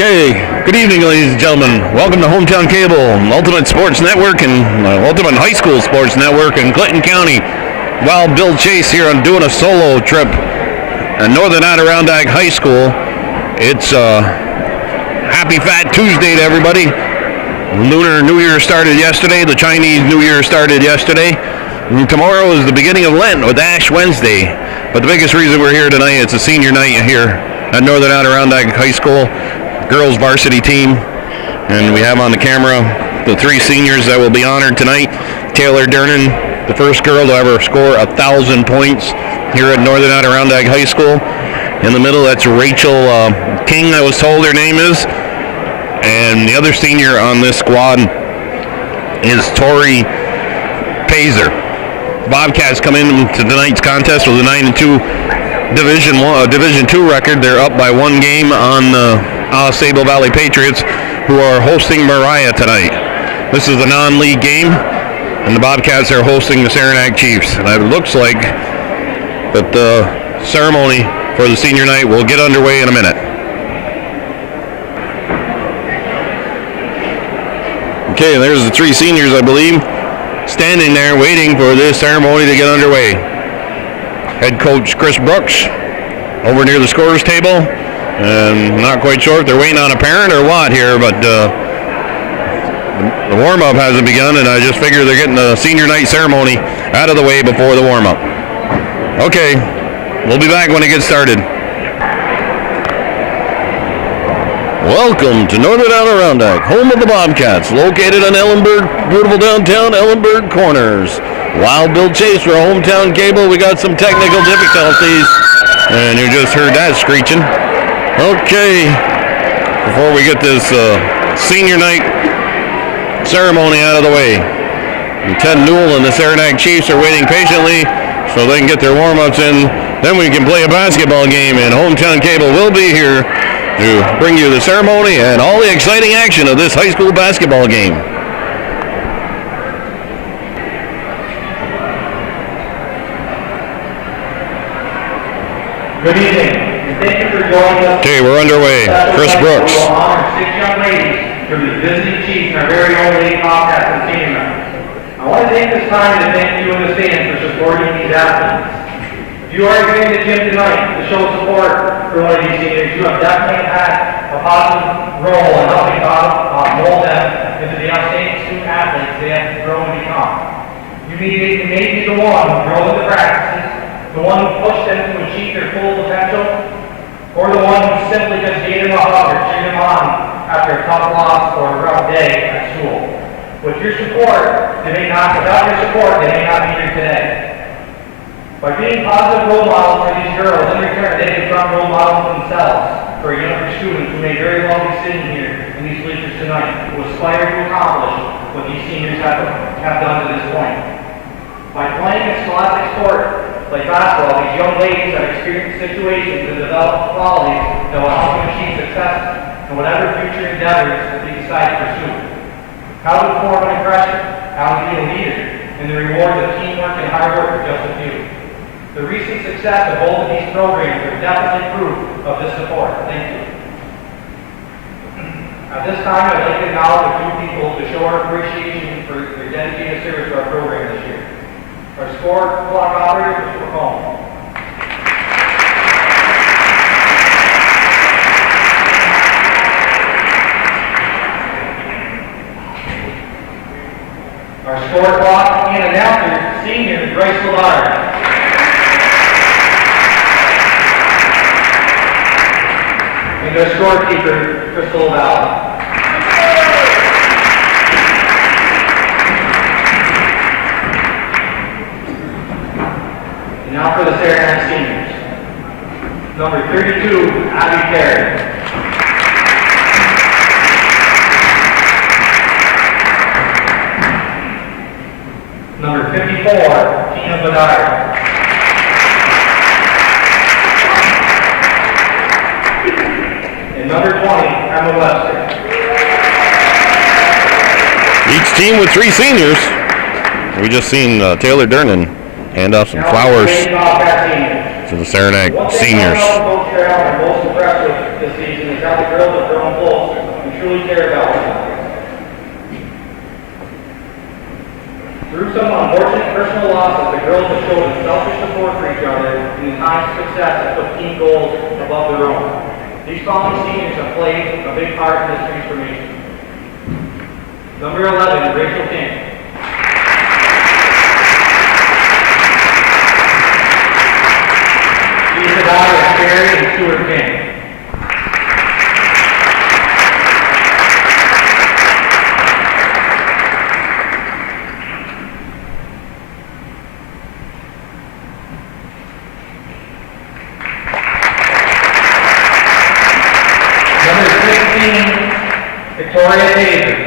Okay, good evening, ladies and gentlemen. Welcome to Hometown Cable, Ultimate Sports Network and Ultimate High School Sports Network in Clinton County. While Bill Chase here on doing a solo trip at Northern Adirondack High School. It's Happy Fat Tuesday to everybody. Lunar New Year started yesterday. The Chinese New Year started yesterday. And tomorrow is the beginning of Lent with Ash Wednesday. But the biggest reason we're here tonight, it's a senior night here at Northern Adirondack High School. Girls varsity team, and we have on the camera the three seniors that will be honored tonight. Taylor Dernan, the first girl to ever score 1,000 points here at Northern Adirondack High School. In the middle, that's Rachel King, I was told her name is. And the other senior on this squad is Tori Pazer. Bobcats come into tonight's contest with a 9-2 Division II record. They're up by one game on Sable Valley Patriots, who are hosting Mariah tonight. This is a non-league game, and the Bobcats are hosting the Saranac Chiefs. And it looks like that the ceremony for the senior night will get underway in a minute. Okay, there's the three seniors, I believe, standing there waiting for this ceremony to get underway. Head coach Chris Brooks over near the scorer's table. And not quite sure if they're waiting on a parent or what here, but the warm-up hasn't begun, and I just figure they're getting the senior night ceremony out of the way before the warm-up. Okay, we'll be back when it gets started. Welcome to Northern Adirondack, home of the Bobcats, located in Ellenburg, beautiful downtown Ellenburg Corners. While Bill Chase for Hometown Cable, we got some technical difficulties, and you just heard that screeching. Okay, before we get this senior night ceremony out of the way, and Ted Newell and the Saranac Chiefs are waiting patiently so they can get their warm-ups in. Then we can play a basketball game, and Hometown Cable will be here to bring you the ceremony and all the exciting action of this high school basketball game. Good evening. Thank you for joining us. Okay, we're underway. Chris Brooks. We'll honor 6 young ladies from the visiting chiefs and our very own Lady Bobcats and senior members. I want to take this time to thank you in the stands for supporting these athletes. If you are here in the gym tonight to show support for one of these seniors, you have definitely had a positive role in helping mold them into the outstanding student athletes they have grown to become. You may be the one who drove the practices, the one who pushed them to achieve their full potential, or the one who simply just gave them a hug or cheered them on after a tough loss or a rough day at school. Without your support, they may not be here today. By being positive role models for these girls, in return, they become role models themselves for younger students who may very well be sitting here in these bleachers tonight, who aspire to accomplish what these seniors have done to this point. By playing a scholastic sport like basketball, these young ladies have experienced situations and developed qualities that will help them achieve success in whatever future endeavors that they decide to pursue. How to form an impression, how to be a leader, and the rewards of teamwork and hard work are just a few. The recent success of both of these programs are definitely proof of this support. Thank you. At this time, I'd like to acknowledge a few people to show our appreciation for their dedicated service to our program this year. Our score clock operator, Mr. McComb. Our score clock and announcer, senior Bryce Ladard. And our scorekeeper, Crystal Val. Now for the Saranac seniors. Number 32, Abby Perry. Number 54, Tina Bedard. And number 20, Emma Webster. Each team with three seniors. We just seen Taylor Dernan hand off some flowers to the Saranac seniors. Most impressed with this season is how the girls have grown close and truly care about one another. Through some unfortunate personal losses, the girls have shown selfish support for each other in the times of success that put team goals above their own. These following seniors have played a big part in this transformation. Number 11, Rachel King. She is the daughter of Carrie and Stuart King. Victoria Davis.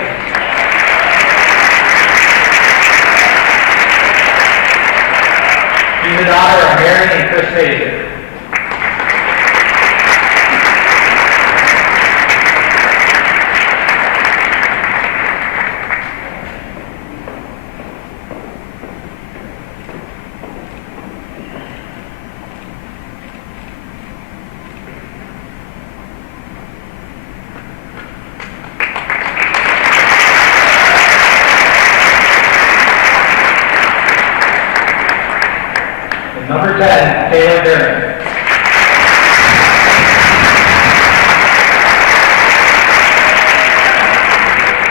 She's the daughter of Mary and Chris Davis. Number 10, Taylor Durham.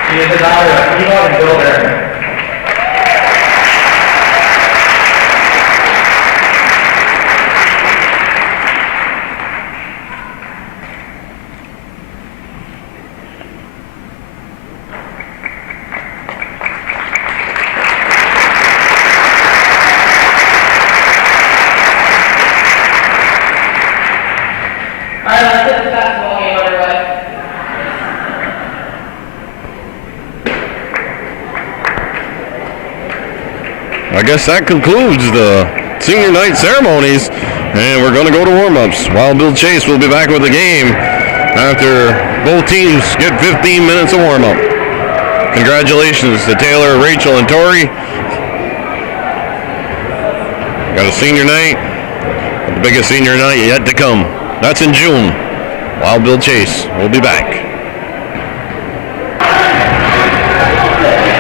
She is the daughter of Eva and Bill Durham. I guess that concludes the senior night ceremonies, and we're going to go to warm-ups. Wild Bill Chase will be back with the game after both teams get 15 minutes of warm-up. Congratulations to Taylor, Rachel, and Tori. Got a senior night, the biggest senior night yet to come. That's in June. Wild Bill Chase will be back.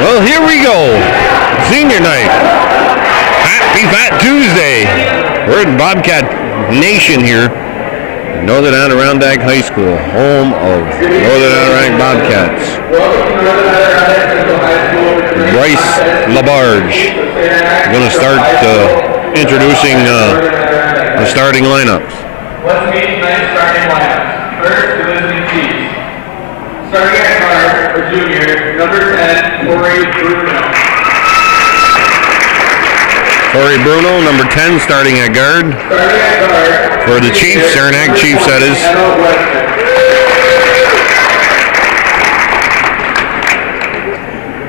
Well, here we go. Senior night. Happy Fat Tuesday. We're in Bobcat Nation here. Northern Adirondack High School, home of Northern Adirondack Bobcats. Bryce LaBarge. We're going to start introducing the starting lineups. Let's meet tonight's starting lineups. First, the visiting Chiefs. Starting at guard for junior, number 10, Tori Bruno. Tori Bruno, number 10, starting at guard. Starting at guard for the Chiefs, Saranac Chiefs, that is.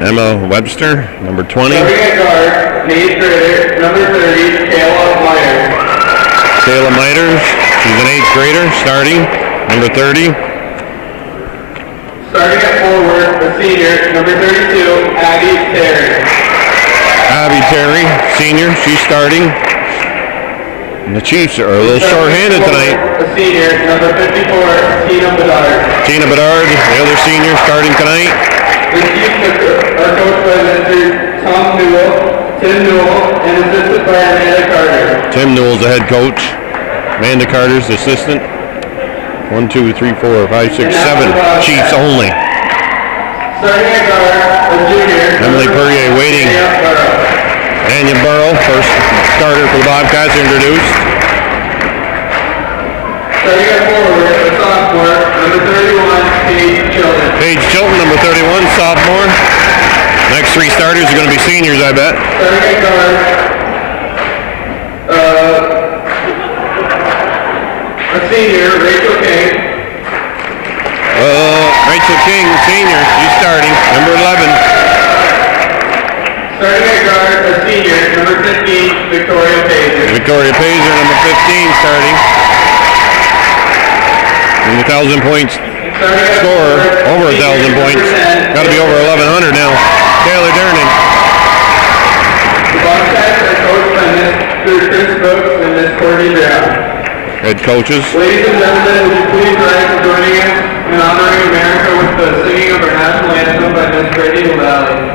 Emma Webster, number 20. Starting at guard, Nate Grader, number 30, Kayla Myers. Kayla Miters, she's an 8th grader, starting, number 30. Starting at forward, the senior, number 32, Abby Terry. Abby Terry, senior, she's starting. And the Chiefs are a little short-handed tonight. The senior, number 54, Tina Bedard. Tina Bedard, the other senior, starting tonight. The Chiefs are coached by Mr. Tom Newell, Tim Newell, and assisted by Amanda Carter. Tim Newell's the head coach. Amanda Carter's the assistant. 1, 2, 3, 4, 5, 6, 7 Chiefs only. Starting at guard, the junior. Emily Perrier waiting. Anya Burrow, first starter for the Bobcats, introduced. Starting at forward, the sophomore, number 31, Paige Chilton. Paige Chilton, number 31, sophomore. Next 3 starters are going to be seniors, I bet. Starting at guard, a senior, Rachel King. Rachel King, senior, she's starting, number 11. Starting at guard, a senior, number 15, Victoria Pazer. Victoria Pazer, number 15, starting. And 1,000 points scorer, over 1,000 points. Got to be over 1,100 now. Taylor Durning. The Bobcats are coached by Mr. Chris Brooks and Ms. Courtney Brown. Head coaches. Ladies and gentlemen, would you please rise for joining us? and honoring America with the singing of our national anthem by Miss Brady Valley.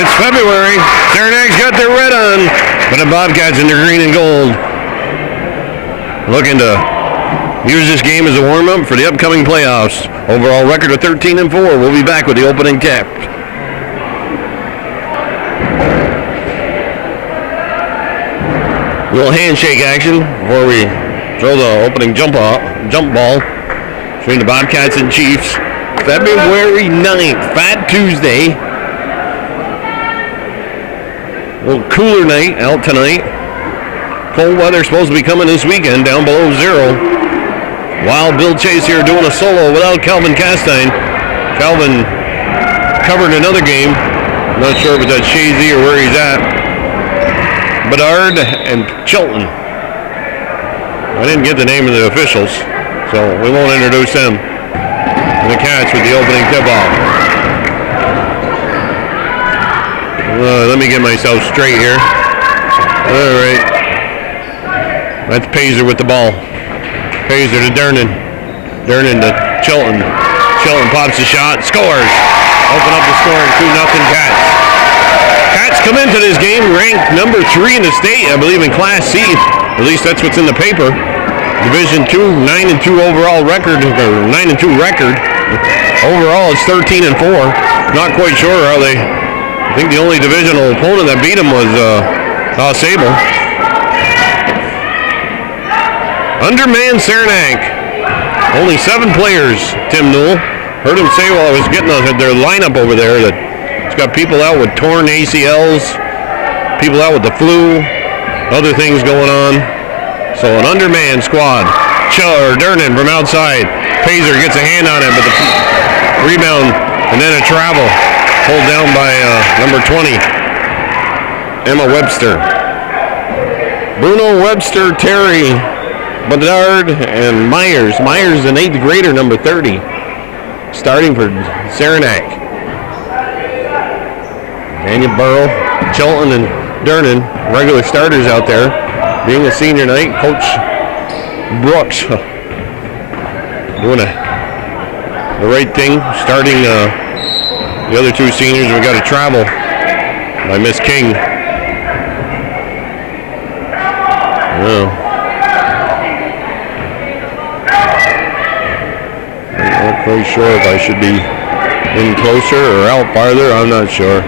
It's February. Saranac's got their red on, but the Bobcats in their green and gold. Looking to use this game as a warm-up for the upcoming playoffs. Overall record of 13-4. We'll be back with the opening tip. A little handshake action before we throw the opening jump ball between the Bobcats and Chiefs. February 9th, Fat Tuesday. A little cooler night out tonight. Cold weather supposed to be coming this weekend, down below zero. Wild Bill Chase here doing a solo without Calvin Castine. Calvin covered another game. Not sure if it's at Shazy or where he's at. Bedard and Chilton. I didn't get the name of the officials, so we won't introduce them. And the Cats with the opening tip-off. Let me get myself straight here. All right. That's Pazer with the ball. Pazer to Dernan. Dernan to Chilton. Chilton pops the shot, scores. Open up the scoring, 2-0 Cats. Cats come into this game ranked number 3 in the state, I believe, in Class C. At least that's what's in the paper. Division 2, 9-2 overall record, or 9-2 record. Overall, it's 13-4. Not quite sure how they. I think the only divisional opponent that beat them was Sable. Undermanned Saranac. Only 7 players, Tim Newell. Heard him say while I was getting their lineup over there that it's got people out with torn ACLs, people out with the flu, other things going on. So an undermanned squad. Dernan from outside. Pazer gets a hand on it, but the rebound and then a travel. Pulled down by number 20, Emma Webster. Bruno Webster, Terry Bedard, and Myers. Myers, an 8th grader, number 30, starting for Saranac. Daniel Burrow, Chilton, and Dernan, regular starters out there. Being a senior night, Coach Brooks doing the right thing, starting the other 2 seniors. We got a travel by Miss King. Oh. I'm not quite sure if I should be in closer or out farther. I'm not sure.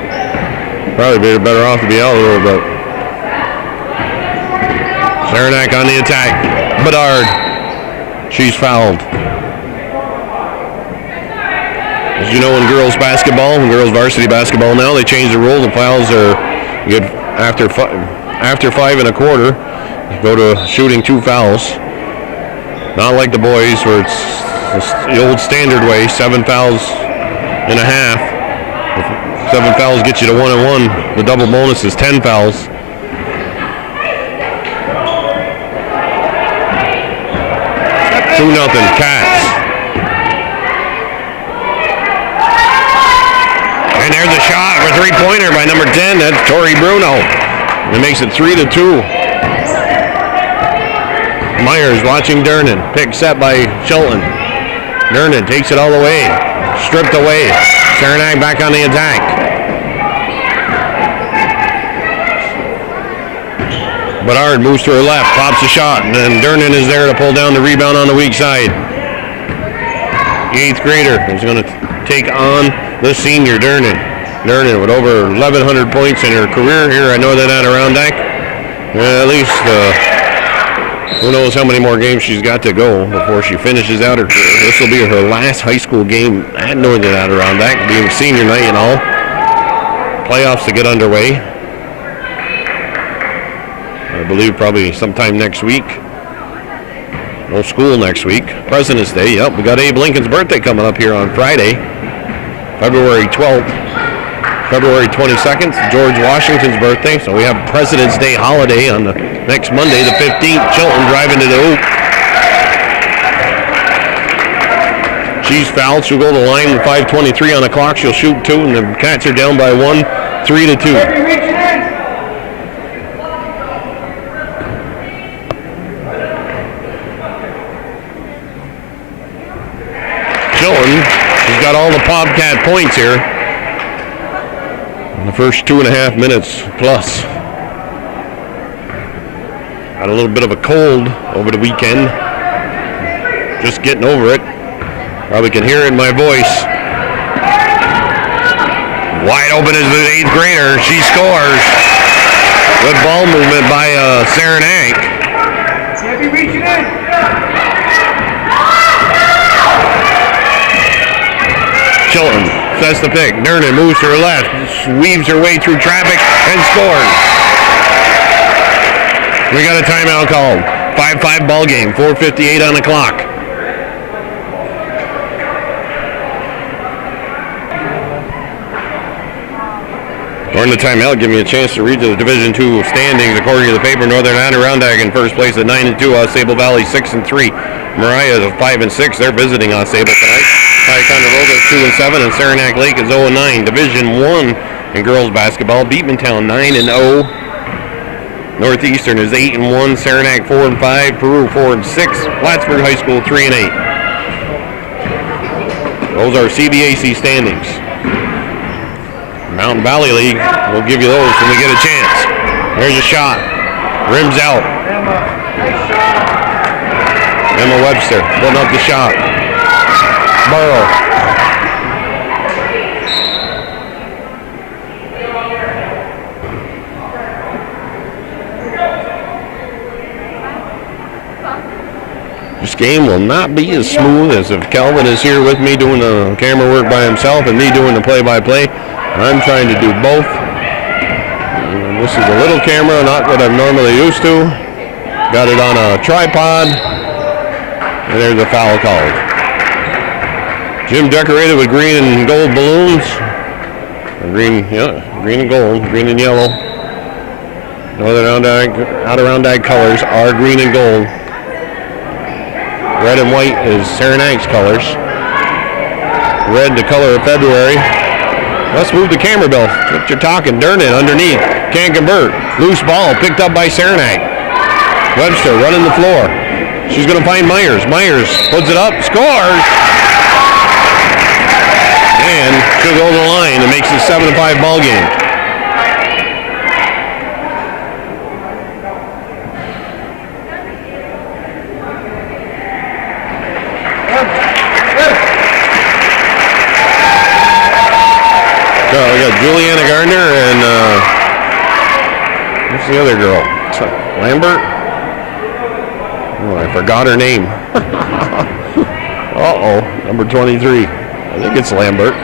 Probably be better off to be out a little bit. Saranac on the attack. Bedard. She's fouled. As you know, in girls basketball, in girls varsity basketball now, they changed the rule. The fouls are good after 5 1/4. Go to shooting 2 fouls. Not like the boys where it's the old standard way, 7 fouls and a half. 7 fouls get you to 1-1. The double bonus is 10 fouls. 2-0 Cats. And there's a shot for three-pointer by number 10. That's Tori Bruno. It makes it 3-2. Myers watching Dernan. Pick set by Shelton. Dernan takes it all the way. Stripped away. Saranac back on the attack. Bedard moves to her left, pops a shot, and then Dernan is there to pull down the rebound on the weak side. The 8th grader is going to take on the senior, Dernan. Dernan with over 1,100 points in her career here at Northern Adirondack. At least, who knows how many more games she's got to go before she finishes out her career. This will be her last high school game at Northern Adirondack, being senior night and all. Playoffs to get underway. I believe probably sometime next week. No school next week. President's Day, yep. We got Abe Lincoln's birthday coming up here on Friday, February 12th. February 22nd, George Washington's birthday, so we have President's Day holiday on the next Monday, the 15th. Chilton driving to the hoop. She's fouled. She'll go to the line with 5:23 on the clock. She'll shoot 2, and the Cats are down by 1, 3-2. Chilton, she's got all the Bobcat points here in the first 2.5 minutes plus. Had a little bit of a cold over the weekend. Just getting over it. Probably can hear it in my voice. Wide open is the 8th grader. She scores. Good ball movement by Saranac. Heavy reaching in. Chilton sets the pick. Dernan moves to her left, weaves her way through traffic, and scores. We got a timeout called. 5-5 ball game, 4:58 on the clock. During the timeout, give me a chance to read the Division II standings. According to the paper, Northern Adirondack in first place at 9-2, Sable Valley 6-3. Mariah is 5-6. They're visiting Sable tonight. Ticonderoga is 2-7, and Saranac Lake is 0-9. Division I in girls basketball, Beatmantown 9-0. Northeastern is 8-1. Saranac 4-5. Peru 4-6. Plattsburgh High School 3-8. Those are CBAC standings. Mountain Valley League, we'll give you those when we get a chance. There's a shot. Rims out. Emma Webster putting up the shot. Burrow. This game will not be as smooth as if Calvin is here with me doing the camera work by himself and me doing the play-by-play. I'm trying to do both. And this is a little camera, not what I'm normally used to. Got it on a tripod. And there's a foul called. Jim decorated with green and gold balloons. Green and gold, green and yellow. Northern Adirondack colors are green and gold. Red and white is Saranac's colors. Red, the color of February. Let's move the camera, Bill. What you're talking. Dernan underneath. Can't convert. Loose ball picked up by Saranac. Webster running the floor. She's going to find Myers. Myers puts it up. Scores! And she'll go to the line. It makes it a 7-5 ball game. So we got Juliana Gardner and what's the other girl? Lambert? Oh, I forgot her name. Uh-oh, number 23. I think it's Lambert.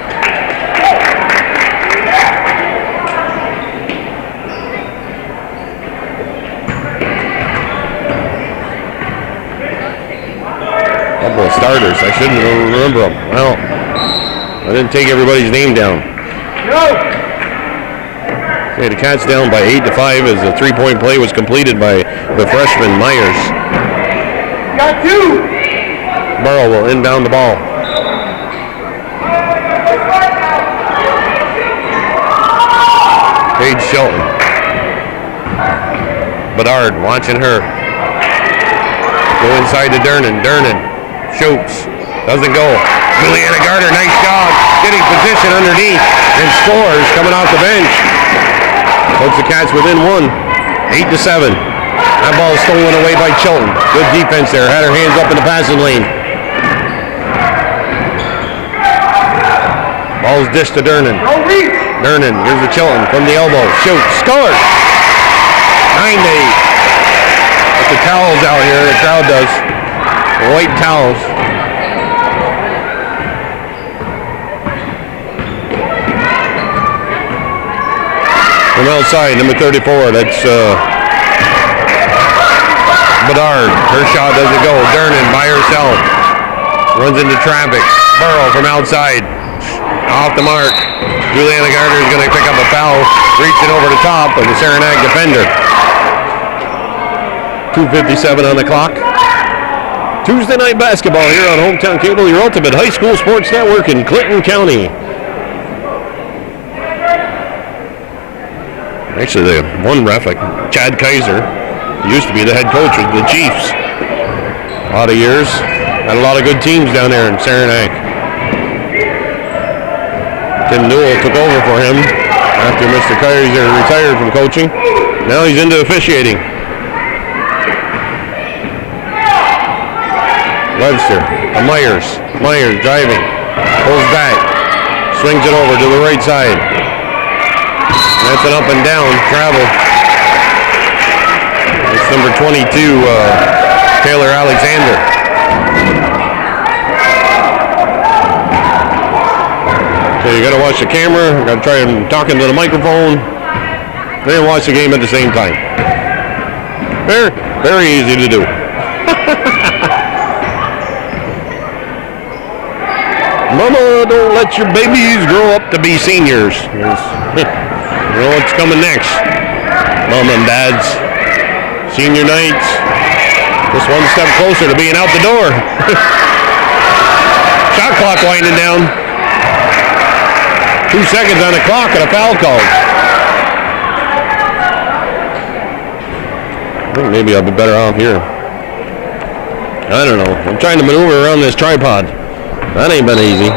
Couple of starters. I shouldn't remember them. Well, I didn't take everybody's name down. Okay, the Cats down by 8-5 as the three-point play was completed by the freshman Myers. Got 2. Burrow will inbound the ball. Paige Shelton. Bedard watching her. Go inside to Dernan. Dernan shoots. Doesn't go. Juliana Garter, nice job. Getting position underneath and scores coming off the bench. Puts the Cats within 1. 8-7. That ball is stolen away by Chilton. Good defense there. Had her hands up in the passing lane. Ball's dished to Dernan. Dernan, here's the Chilton from the elbow. Shoots. Scores. 9-8. With the towels out here, the crowd does. The white towels. From outside, number 34, that's Bedard. Her shot doesn't go. Dernan by herself. Runs into traffic. Burrow from outside. Off the mark. Juliana Gardner is going to pick up a foul. Reaching over the top of the Saranac defender. 2:57 on the clock. Tuesday night basketball here on Hometown Cable, your ultimate high school sports network in Clinton County. Actually, the one ref, like Chad Kaiser, used to be the head coach of the Chiefs. A lot of years. Had a lot of good teams down there in Saranac. Tim Newell took over for him after Mr. Kaiser retired from coaching. Now he's into officiating. Webster, Myers. Myers driving. Pulls back. Swings it over to the right side. That's an up and down travel. It's number 22, Taylor Alexander. So you got to watch the camera. Got to try and talk into the microphone. Then watch the game at the same time. Very, very easy to do. Mama, don't let your babies grow up to be seniors. You know what's coming next. Mom and dads, senior nights, just one step closer to being out the door. Shot clock winding down. 2 seconds on the clock and a foul called. I think maybe I'll be better off here. I don't know. I'm trying to maneuver around this tripod. That ain't been easy.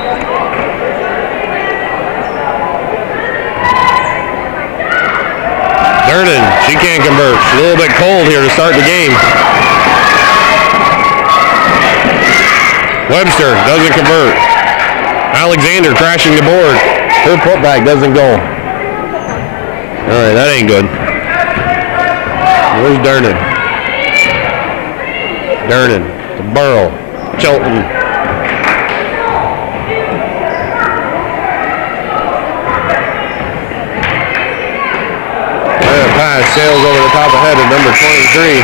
Dernan, she can't convert. She's a little bit cold here to start the game. Webster doesn't convert. Alexander crashing the board. Her putback doesn't go. All right, that ain't good. Where's Dernan? Dernan to Burrow. Chilton. Pass sails over the top of head of number 23.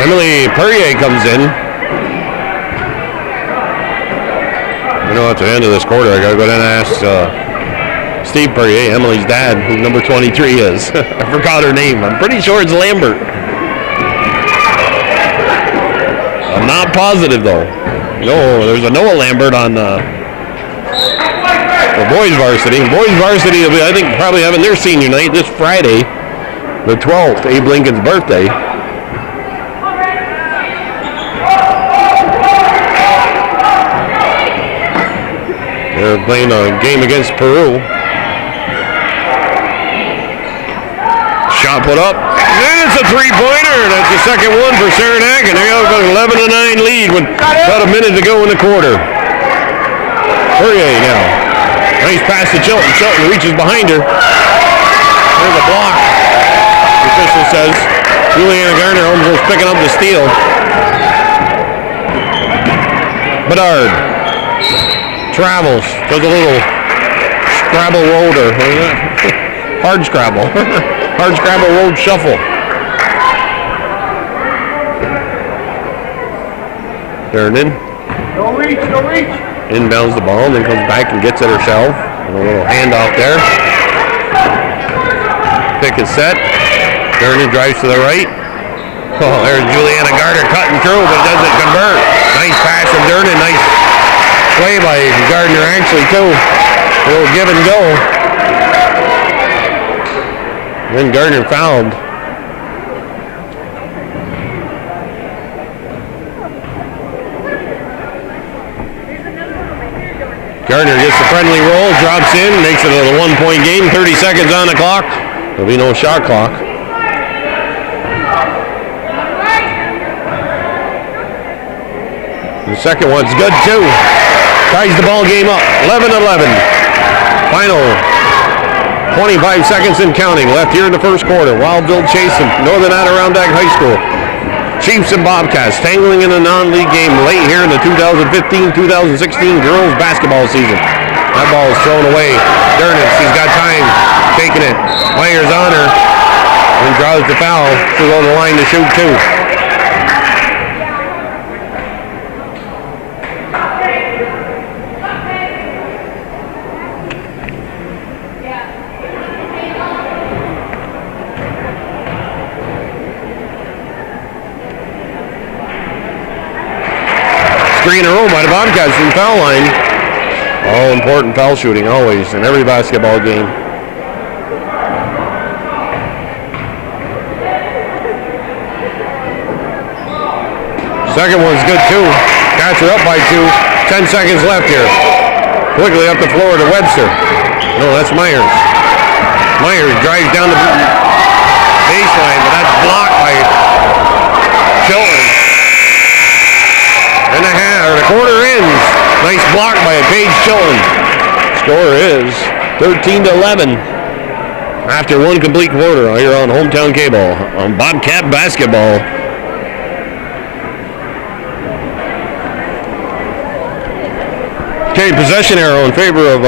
Emily Perrier comes in. You know, at the end of this quarter, I got to go down and ask Steve Perrier, Emily's dad, who number 23 is. I forgot her name. I'm pretty sure it's Lambert. I'm not positive, though. No, there's a Noah Lambert on for boys varsity. Boys varsity will be, I think, probably having their senior night this Friday, the 12th, Abe Lincoln's birthday. They're playing a game against Peru. Shot put up. And it's a three-pointer. That's the second one for Saranac, and they have an 11-9 lead with about a minute to go in the quarter. Perrier now. Nice pass to Chilton. Chilton reaches behind her. There's a block. The official says Juliana Garner almost picking up the steal. Bedard travels. Does a little Scrabble road or hard Scrabble. Hard Scrabble road shuffle. Durnan. Don't reach, don't reach. Inbounds the ball and then comes back and gets it herself. And a little handoff there. Pick is set. Durnan drives to the right. Oh, there's Juliana Gardner cutting through, but doesn't convert. Nice pass from Durnan. Nice play by Gardner actually too. A little give and go. Then Gardner fouled. Gardner gets the friendly roll, drops in, makes it a 1-point game. 30 seconds on the clock. There'll be no shot clock. The second one's good too. Ties the ball game up. 11-11. Final 25 seconds and counting left here in the first quarter. Wildville chasing Northern Adirondack High School. Chiefs and Bobcats tangling in a non-league game late here in the 2015-2016 girls basketball season. That ball is thrown away. Durnan, she's got time. Taking it. Myers on her. And draws the foul. She'll go to the line to shoot too. Three in a row by the Bobcats from the foul line. All important foul shooting always in every basketball game. Second one's good too. Cats are up by 2. 10 seconds left here. Quickly up the floor to Webster. No, that's Myers. Myers drives down the baseline, but that's blocked by Chilton. And the quarter ends. Nice block by Paige Chilton. Score is 13-11. After one complete quarter here on Hometown Cable on Bobcat Basketball. Okay, possession arrow in favor of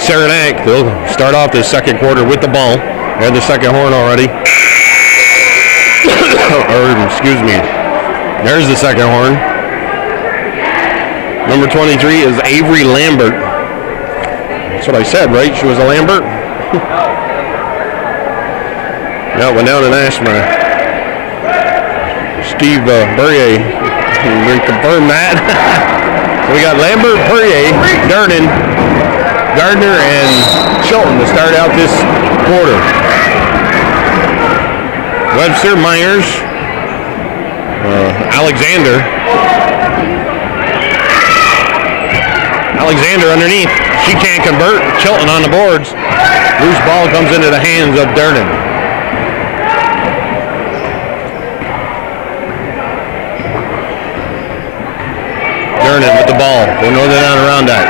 Saranac. They'll start off this second quarter with the ball. They had the second horn already. Or, excuse me. There's the second horn. Number 23 is Avery Lambert. That's what I said, right? She was a Lambert? Yeah, went down in asthma. Steve Burrier confirmed that. So we got Lambert, Burrier, Durnan, Gardner, and Chilton to start out this quarter. Webster, Myers, Alexander underneath. She can't convert. Chilton on the boards. Loose ball comes into the hands of Durnan. Durnan with the ball for Northern Adirondack.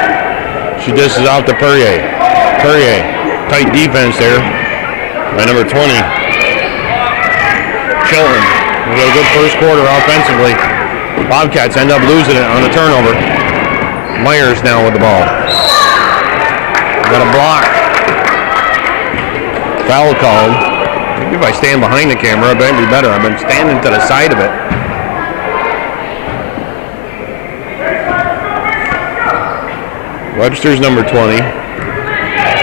She dishes out to Perrier. Perrier, tight defense there by number 20. Chilton with a good first quarter offensively. Bobcats end up losing it on a turnover. Myers now with the ball. Got a block. Foul called. Maybe if I stand behind the camera, it might be better. I've been standing to the side of it. Webster's number 20.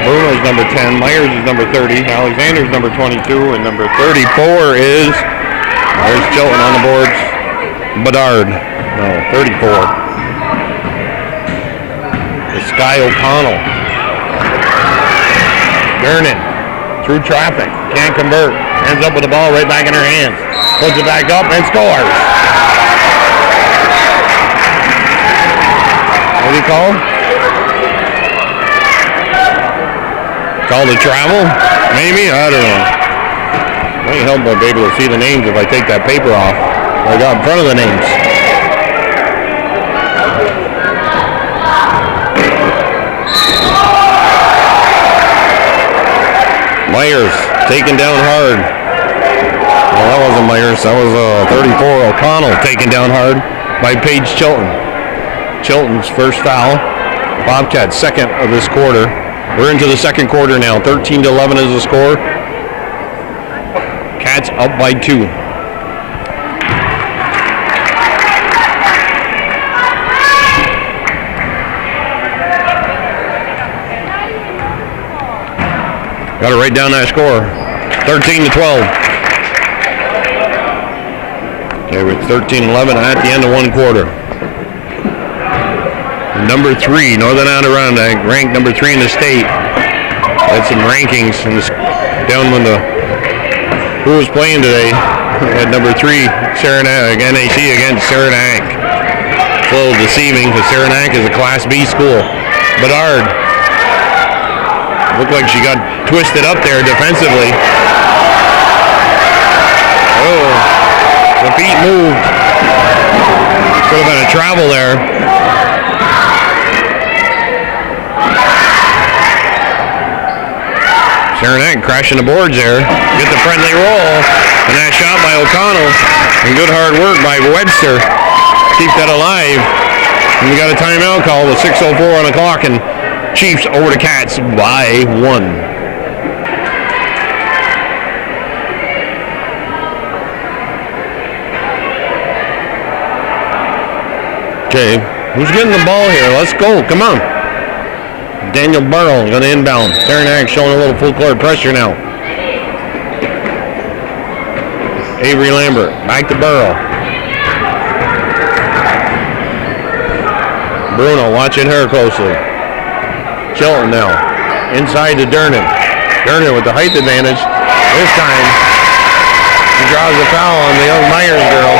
Bruno's number 10. Myers is number 30. Alexander's number 22. And number 34 is... There's Chilton on the boards. Bedard. No, 34. Sky O'Connell. Durnan through traffic. Can't convert. Ends up with the ball right back in her hands. Puts it back up and scores. What do you call? Call the travel? Maybe? I don't know. Might help my baby to see the names if I take that paper off. I got in front of the names. Myers taken down hard. Well, that wasn't Myers. That was 34 O'Connell taken down hard by Paige Chilton. Chilton's first foul. Bobcats second of this quarter. We're into the second quarter now. 13-11 is the score. Cats up by 2. Got to write down that score. 13-12. Okay, we're 13-11 at the end of one quarter. Number 3, Northern Adirondack, ranked number 3 in the state. Had some rankings in this, down when who was playing today. At number 3, Saranac, NAC against Saranac. It's a little deceiving because Saranac is a Class B school. Bedard. Looked like she got twisted up there defensively. Oh, the feet moved. Could have been a travel there. Saranac crashing the boards there. Get the friendly roll. And that shot by O'Connell. And good hard work by Webster. Keep that alive. And we got a timeout call with 6:04 on the clock. And Chiefs over the Cats by 1. Okay, who's getting the ball here? Let's go. Come on. Daniel Burrow going to inbound. Saranac showing a little full court pressure now. Avery Lambert back to Burrow. Bruno watching her closely. Chilton now. Inside to Dernan. Dernan with the height advantage. This time he draws a foul on the young Myers girl.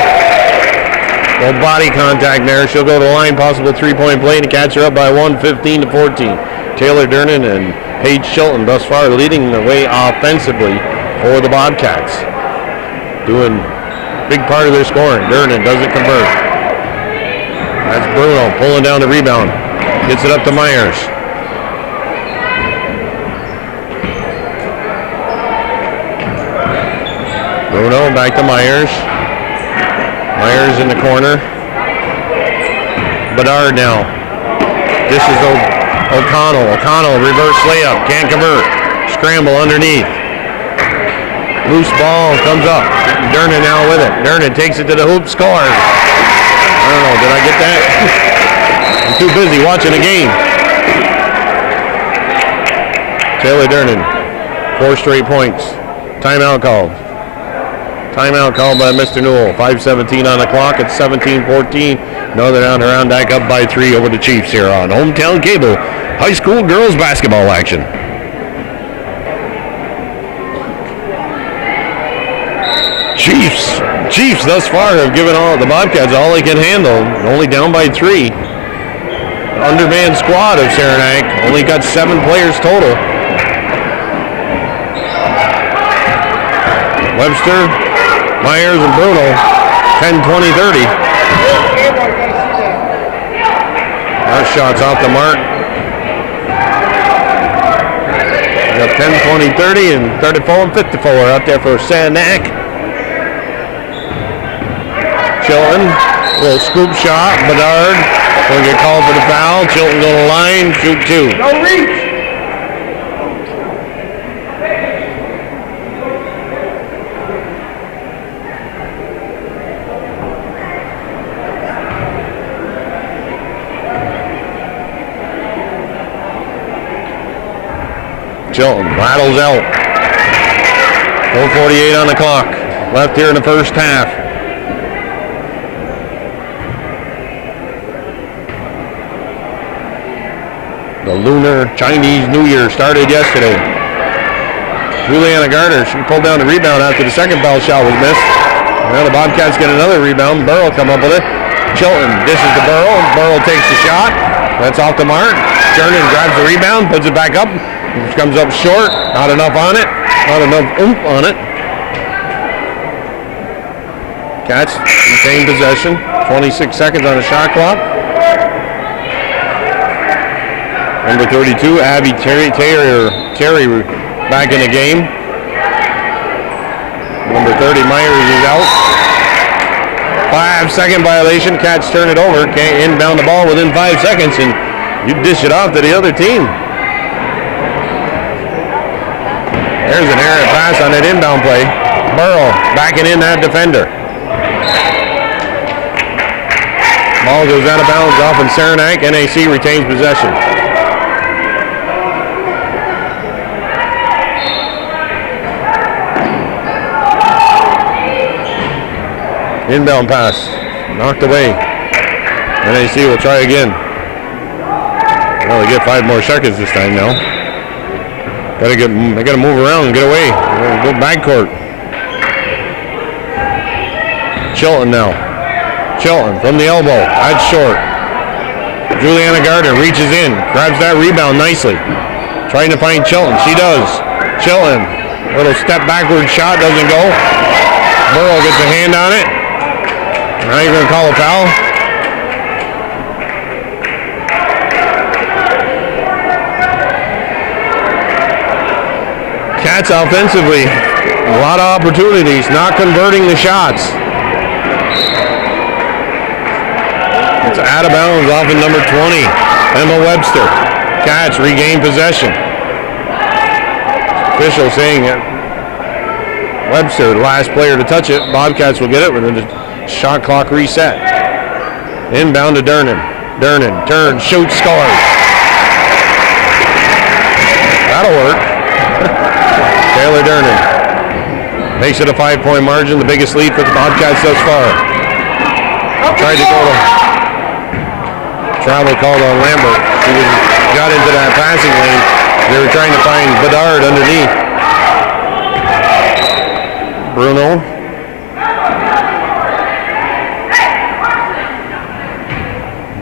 Well, body contact there. She'll go to the line. Possible three-point play to catch her up by 1, 15-14. Taylor Dernan and Paige Chilton thus far leading the way offensively for the Bobcats. Doing big part of their scoring. Dernan doesn't convert. That's Bruno pulling down the rebound. Gets it up to Myers. Bruno back to Myers. Myers in the corner. Bedard now. This is O'Connell. O'Connell reverse layup. Can't convert. Scramble underneath. Loose ball comes up. Dernan now with it. Dernan takes it to the hoop. Scores. I don't know. Did I get that? I'm too busy watching the game. Taylor Dernan. 4 straight points. Timeout called. Timeout called by Mr. Newell. 5:17 on the clock. It's 17-14. Northern Adirondack up by 3 over the Chiefs here on Hometown Cable. High school girls basketball action. Chiefs thus far have given all the Bobcats all they can handle. Only down by 3. Undermanned squad of Saranac only got 7 players total. Webster, Myers, and Bruno, 10, 20, 30. That shot's off the mark. We got 10, 20, 30, and 34 and 54 out there for Saranac. Chilton, little scoop shot. Bedard will get called for the foul. Chilton go to the line, shoot 2. No reach. Chilton rattles out. 4:48 on the clock. Left here in the first half. The Lunar Chinese New Year started yesterday. Juliana Garner, she pulled down the rebound after the second foul shot was missed. Now the Bobcats get another rebound. Burrow come up with it. Chilton dishes to Burrow. Burrow takes the shot. That's off the mark. Dernan grabs the rebound, puts it back up. It comes up short. Not enough on it. Not enough oomph on it. Cats retain possession. 26 seconds on the shot clock. Number 32, Abby Terry back in the game. Number 30, Myers is out. 5-second violation. Cats turn it over. Can't inbound the ball within 5 seconds, and you dish it off to the other team. There's an errant pass on that inbound play. Burrow backing in that defender. Ball goes out of bounds off in Saranac. NAC retains possession. Inbound pass. Knocked away. NAC will try again. Well, they get 5 more seconds this time now. They gotta move around and get away. Go backcourt. Chilton now. Chilton from the elbow. That's short. Juliana Gardner reaches in. Grabs that rebound nicely. Trying to find Chilton. She does. Chilton. Little step backward shot. Doesn't go. Burrow gets a hand on it. Now you're going to call a foul. Cats offensively, a lot of opportunities, not converting the shots. It's out of bounds off of number 20, Emma Webster. Cats regain possession. Official saying it. Webster, the last player to touch it. Bobcats will get it with a shot clock reset. Inbound to Durnan. Durnan turns, shoots, scores. That'll work. Taylor Durnan makes it a 5-point margin, the biggest lead for the Bobcats thus far. Tried to go to travel called on Lambert. She got into that passing lane. They were trying to find Bedard underneath. Bruno.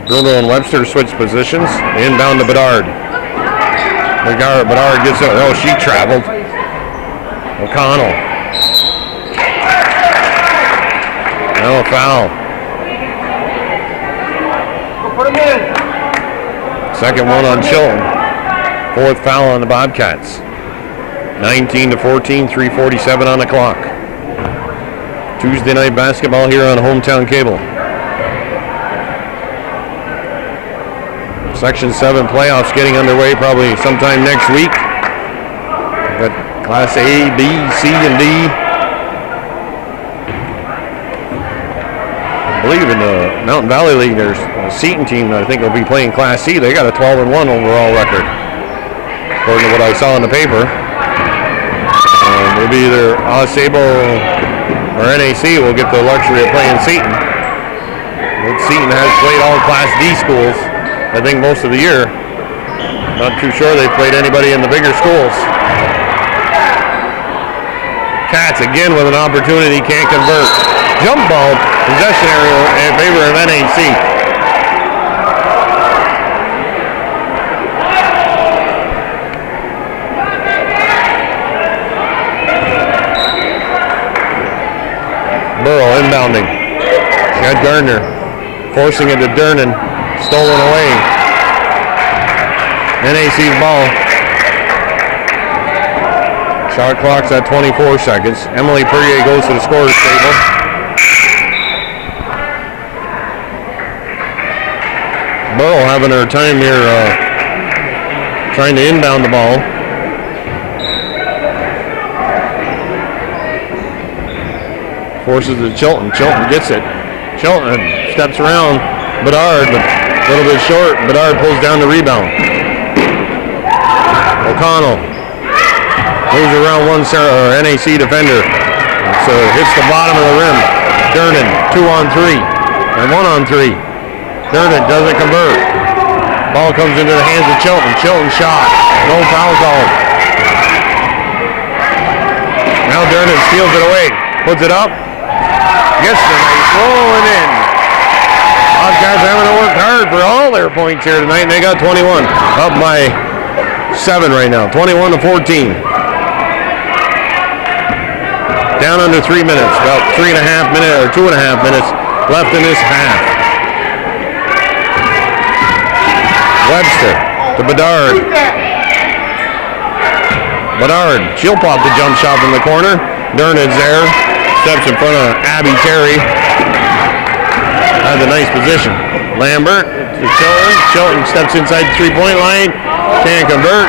Bruno and Webster switch positions. Inbound to Bedard. Bedard gets it. Oh, she traveled. O'Connell. Now a foul. Put him in. Second one on Chilton. 4th foul on the Bobcats. 19-14, 3:47 on the clock. Tuesday night basketball here on Hometown Cable. Section 7 playoffs getting underway probably sometime next week. Got Class A, B, C, and D. I believe in the Mountain Valley League, there's a Seton team that I think will be playing Class C. They got a 12-1 overall record, according to what I saw in the paper. It'll be either Sable or NAC will get the luxury of playing Seton. Seton has played all Class D schools, I think, most of the year. Not too sure they've played anybody in the bigger schools. Cats again with an opportunity, can't convert. Jump ball, possession area in favor of NAC. Burrow inbounding. Got Gardner forcing it to Durnan. Stolen away. NAC's ball. Shot clock's at 24 seconds. Emily Perrier goes to the scorer's table. Burrow having her time here trying to inbound the ball. Forces it to Chilton. Chilton gets it. Chilton steps around Bedard, but a little bit short. Bedard pulls down the rebound. O'Connell moves around one NAC defender. So hits the bottom of the rim. Durnan, 2-on-3 and 1-on-3. Durnan doesn't convert. Ball comes into the hands of Chilton. Chilton shot. No foul call. Now Durnan steals it away. Puts it up. Gets the nice rolling in. Bobcats having to work hard for all their points here tonight, and they got 21. Up by 7 right now. 21-14. Down under 3 minutes. About 3.5 minutes or 2.5 minutes left in this half. Webster to Bedard. Bedard, she'll pop the jump shot from the corner. Durnan's there. Steps in front of Abby Terry. Has a nice position. Lambert to Chilton. Chilton steps inside the 3-point line. Can't convert.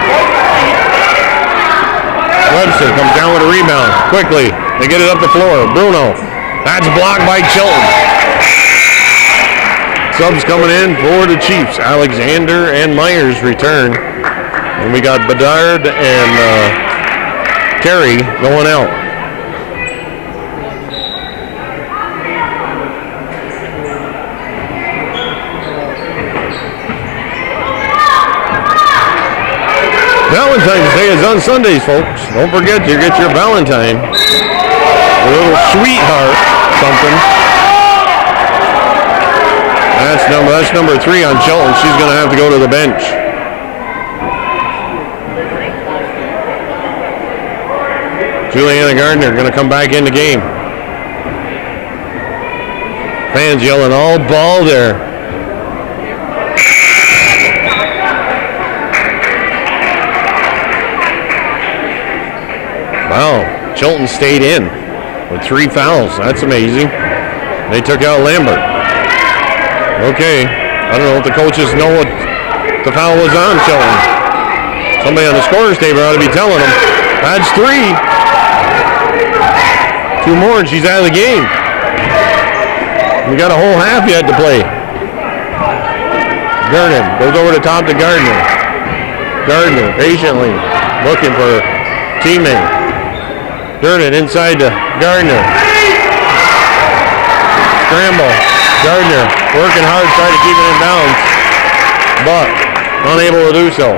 Webster comes down with a rebound. Quickly, they get it up the floor. Bruno. That's blocked by Chilton. Subs coming in for the Chiefs. Alexander and Myers return. And we got Bedard and Terry going out. is on Sundays, folks. Don't forget to get your Valentine. A little sweetheart something. That's number 3 on Shelton. She's going to have to go to the bench. Juliana Gardner going to come back in the game. Fans yelling all ball there. Wow, Chilton stayed in with 3 fouls. That's amazing. They took out Lambert. Okay, I don't know if the coaches know what the foul was on Chilton. Somebody on the scorer's table ought to be telling them. That's 3. 2 more and she's out of the game. We got a whole half yet to play. Gernon goes over the top to Gardner. Gardner patiently looking for a teammate. Gernon inside to Gardner. Scramble. Gardner working hard, trying to keep it in bounds, but unable to do so.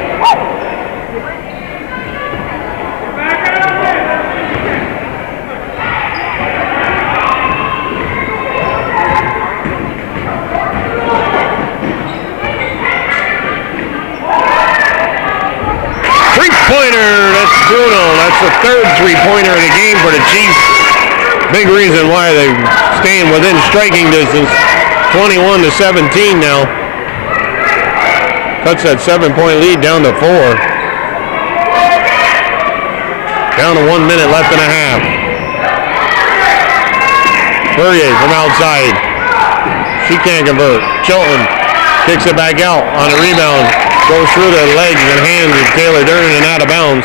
Three-pointer, that's Bruno. That's the 3rd three-pointer of the game for the Chiefs. Big reason why they're staying within striking distance. 21-17 now. Cuts that 7-point lead down to 4. Down to 1 minute left and a half. Fourier from outside. She can't convert. Chilton kicks it back out on a rebound. Goes through the legs and hands of Taylor Durnan and out of bounds.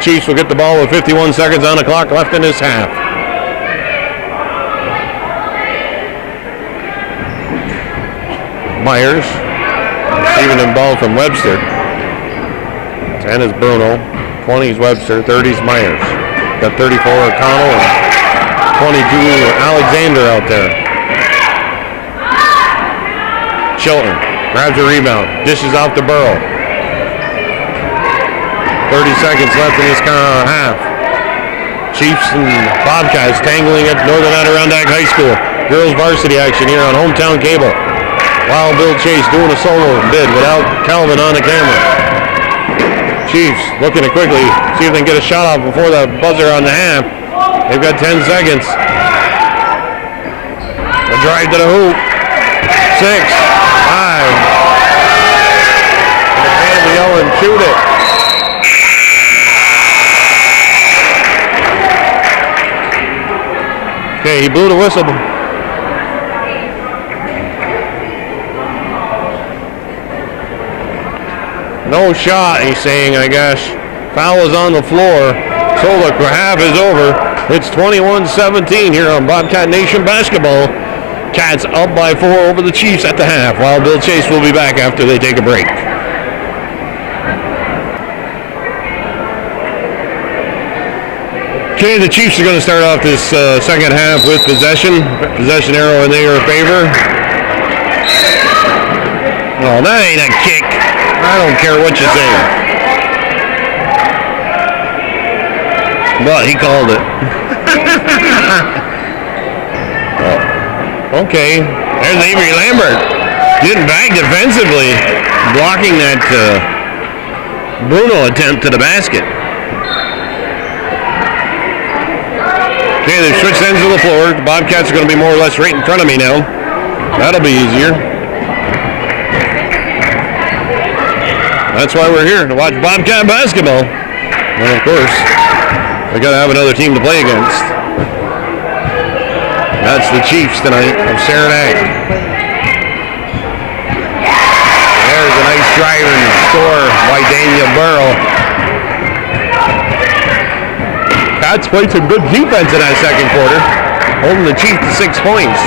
Chiefs will get the ball with 51 seconds on the clock left in this half. Myers receiving the ball from Webster. 10 is Bruno, 20 is Webster, 30 is Myers. Got 34 O'Connell and 22 Alexander out there. Chilton grabs a rebound, dishes out to Burrow. 30 seconds left in this half. Chiefs and Bobcats tangling at Northern Adirondack High School. Girls varsity action here on Hometown Cable. Wild Bill Chase doing a solo bid without Calvin on the camera. Chiefs looking to quickly see if they can get a shot off before the buzzer on the half. They've got 10 seconds. A drive to the hoop. 6, 5. And the fans are yelling, shoot it. Okay, he blew the whistle. No shot, he's saying, I guess. Foul is on the floor. So the half is over. It's 21-17 here on Bobcat Nation Basketball. Cats up by 4 over the Chiefs at the half, while Bill Chase will be back after they take a break. Okay, the Chiefs are going to start off this second half with possession. Possession arrow in their favor. Oh, that ain't a kick. I don't care what you say. But he called it. Oh. Okay. There's Avery Lambert getting back defensively, blocking that Bruno attempt to the basket. Okay, they've switched ends of the floor. The Bobcats are going to be more or less right in front of me now. That'll be easier. That's why we're here, to watch Bobcat basketball. Well, of course, we got to have another team to play against. That's the Chiefs tonight of Saranac. There's a nice drive and score by Daniel Burrow. Cats played some good defense in that second quarter, holding the Chiefs to 6 points.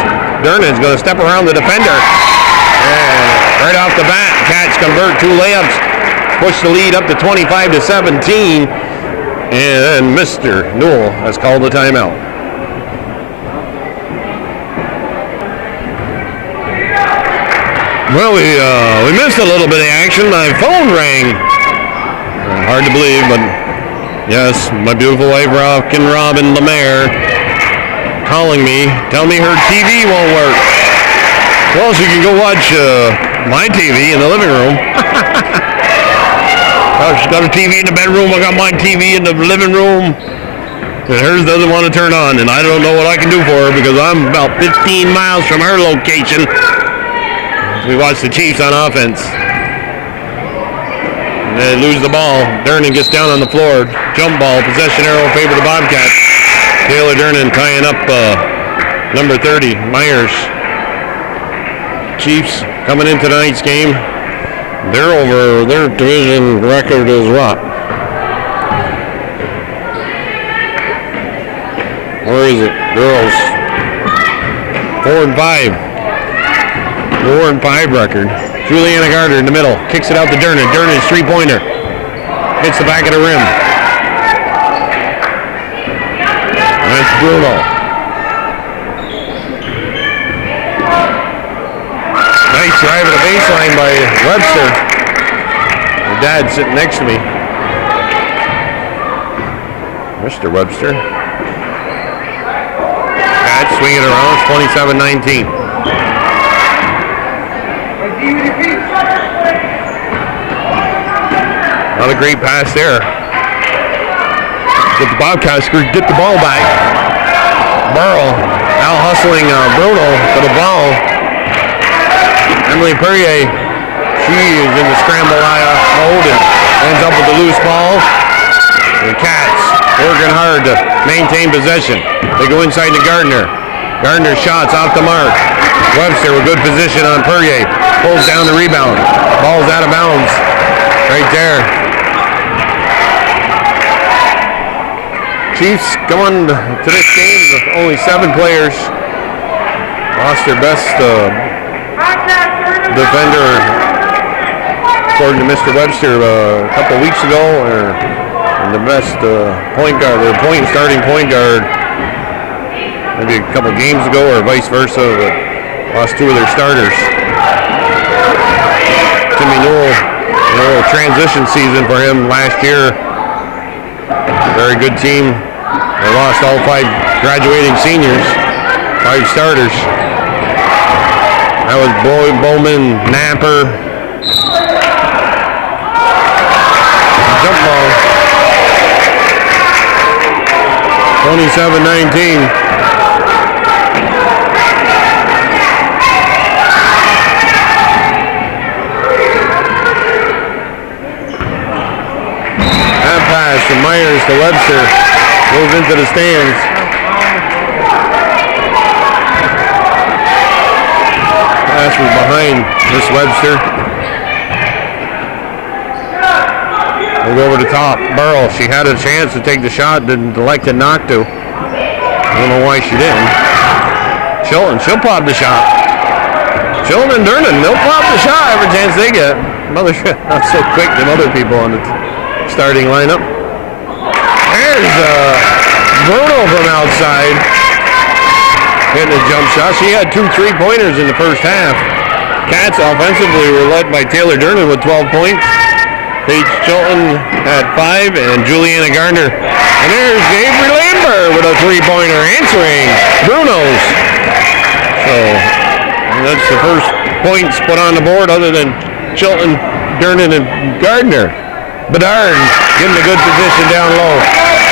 Durnan's going to step around the defender. And right off the bat, Cats convert 2 layups. Push the lead up to 25-17, and Mr. Newell has called the timeout. Well, we missed a little bit of action. My phone rang. Hard to believe, but Yes, my beautiful wife, Rockin' Robin Lemaire, calling me, telling me her TV won't work. Well, she can go watch my TV in the living room. Oh, she's got a TV in the bedroom. I got my TV in the living room. And hers doesn't want to turn on, and I don't know what I can do for her because I'm about 15 miles from her location. We watch the Chiefs on offense. And they lose the ball. Durnan gets down on the floor. Jump ball. Possession arrow in favor of the Bobcats. Taylor Durnan tying up number 30, Myers. Chiefs coming into tonight's game. They're over. Their division record is what? Where is it? Girls. 4-5. 4-5 record. Juliana Gardner in the middle. Kicks it out to Durnan. Durnan's three-pointer. Hits the back of the rim. That's Bruno. Nice drive at the baseline by Webster. My dad's sitting next to me. Mr. Webster. Cats swing it around. It's 27-19. Not a great pass there. But the Bobcats get the ball back. Burrow out hustling Bruno for the ball. Emily Perrier, she is in the scramble mode and ends up with the loose ball. The Cats working hard to maintain possession. They go inside to Gardner. Gardner shots off the mark. Webster with good position on Perrier. Pulls down the rebound. Ball's out of bounds. Right there. Chiefs going to this game with only 7 players. Lost their best defender, according to Mr. Webster, a couple weeks ago, and the best point guard, their starting point guard, maybe a couple games ago, or vice versa. But lost 2 of their starters. Timmy Newell, a little transition season for him last year. Very good team. They lost all 5 graduating seniors, 5 starters. That was Bowman, Napper. Jump ball. 27-19. From Myers to Webster, goes into the stands. Pass was behind Miss Webster. We'll go over the top. Burrow, she had a chance to take the shot, didn't elect not to. I don't know why she didn't. Chilton, she'll pop the shot. Chilton and Durnan, they'll pop the shot every chance they get. Not so quick than other people on the starting lineup. There's Bruno from outside hitting a jump shot. She had 2 3-pointers in the first half. Cats offensively were led by Taylor Durnan with 12 points. Paige Chilton had 5, and Juliana Gardner. And there's Avery Lambert with a 3-pointer answering Bruno's. So that's the first points put on the board other than Chilton, Durnan, and Gardner. Bedard getting a good position down low.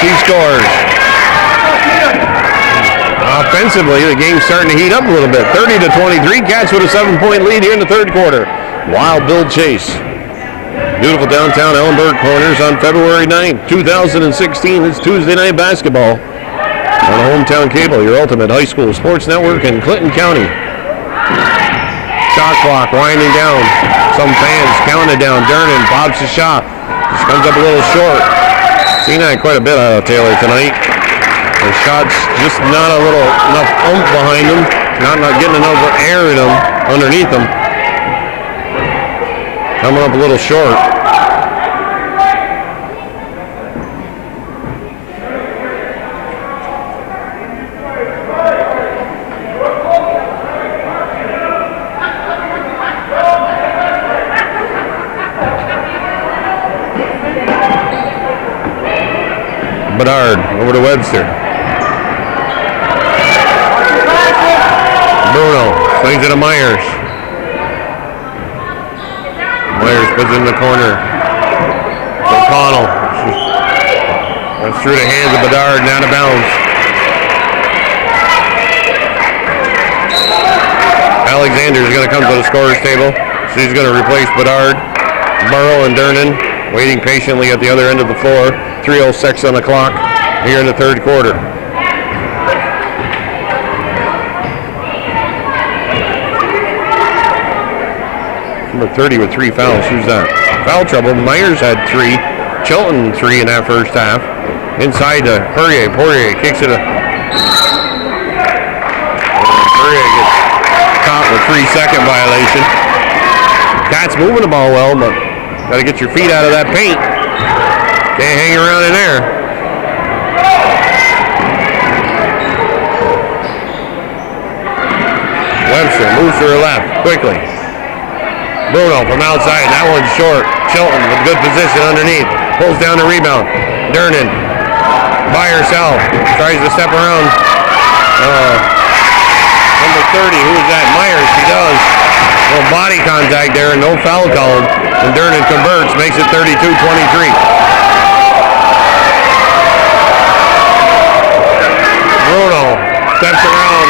He scores. Offensively, the game's starting to heat up a little bit. 30-23. Cats with a 7-point lead here in the third quarter. Wild Bill Chase. Beautiful downtown Ellenburg Corners on February 9th, 2016. It's Tuesday night basketball on the Hometown Cable, your ultimate high school sports network in Clinton County. Shot clock winding down. Some fans counting down. Durnan bobs the shot. Just comes up a little short. Seen that quite a bit out of Taylor tonight. The shots just not enough oomph behind them. Not getting enough air in them underneath them. Coming up a little short. Bedard. Over to Webster. Bruno swings it to Myers. Myers puts it in the corner. O'Connell. Runs through the hands of Bedard and out of bounds. Alexander is going to come to the scorer's table. So he's going to replace Bedard. Burrow and Dernan waiting patiently at the other end of the floor. 3:06 on the clock here in the third quarter. Number 30 with 3 fouls. Who's that? Foul trouble. Myers had 3. Chilton 3 in that first half. Inside to Poirier. Poirier kicks it. Poirier gets caught with 3-second violation. Cats moving the ball well, but got to get your feet out of that paint. Can't hang around in there. Webster moves to her left quickly. Bruno from outside. That one's short. Chilton with good position underneath. Pulls down the rebound. Dernan by herself. Tries to step around. Number 30. Who is that? Myers. She does. No body contact there and no foul called. And Dernan converts. Makes it 32-23. Bruno steps around.